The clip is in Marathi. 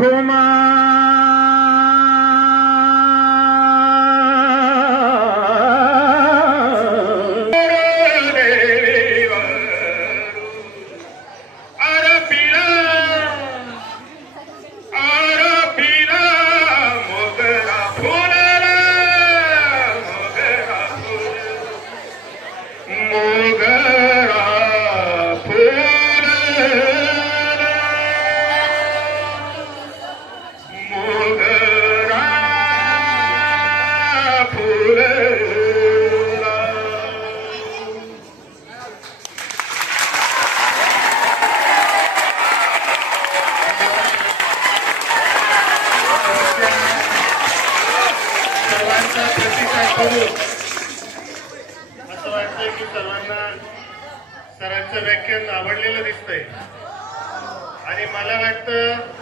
खोमा असं वाटतंय की सर्वांना सरांचं व्याख्यान आवडलेलं दिसतंय आणि मला वाटतं